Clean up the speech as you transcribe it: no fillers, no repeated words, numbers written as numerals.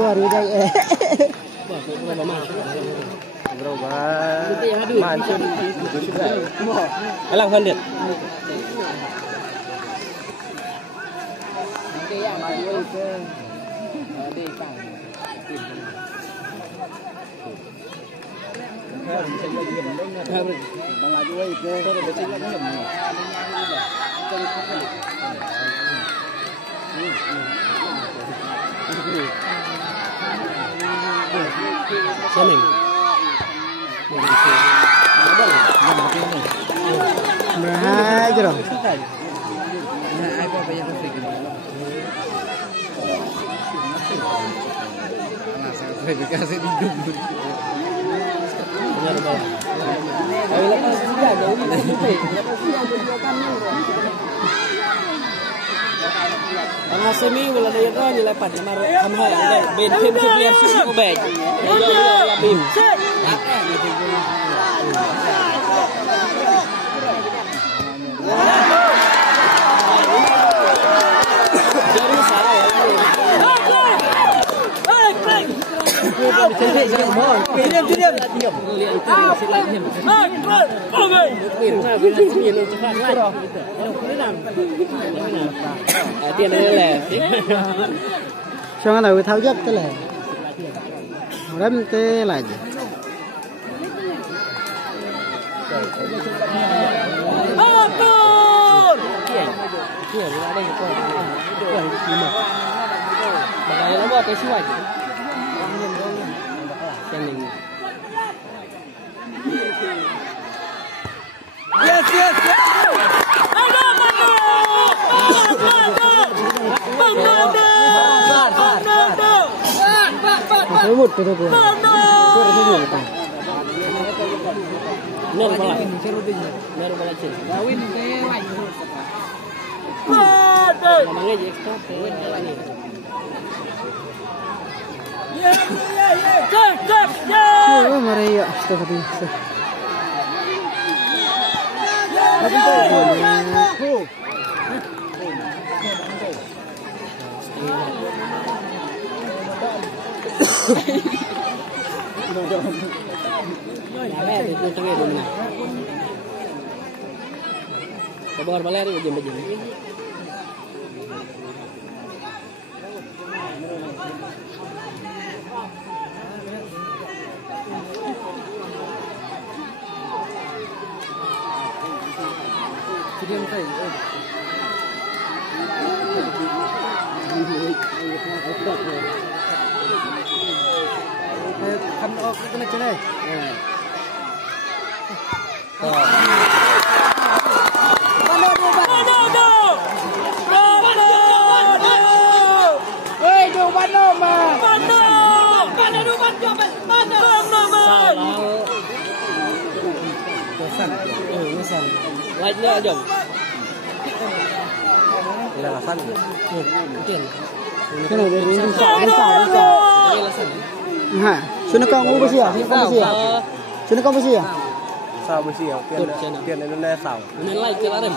baru dah Mancun alang hendet aja dong. Ang semi wala na yun nila pat na maro kamhay ang ben thêm chút liam chút của bè là bìm tiền này là Cho nó đầu tháo dấp cái này đâm cái là gì nó bỏ cái suy yes yes Saya buat tu tu. Kau rasa dia apa? Nero balai. Nero balai cil. Kawin ke lain. Namanya je ekspor kawin ke lain. Ya, mari ya. Stop tadi. Kabar balik ni jam-jam. Kirim kai. Kan ok kena kena. Like nữa dòng. Đây là săn. Tiền. Cái này để đi xào. Đây là sẵn. Hả? Xuân con có bao nhiêu? Xuân con bao nhiêu? Sao bây giờ tiền này nó le sào. Nên like cái lá đầm.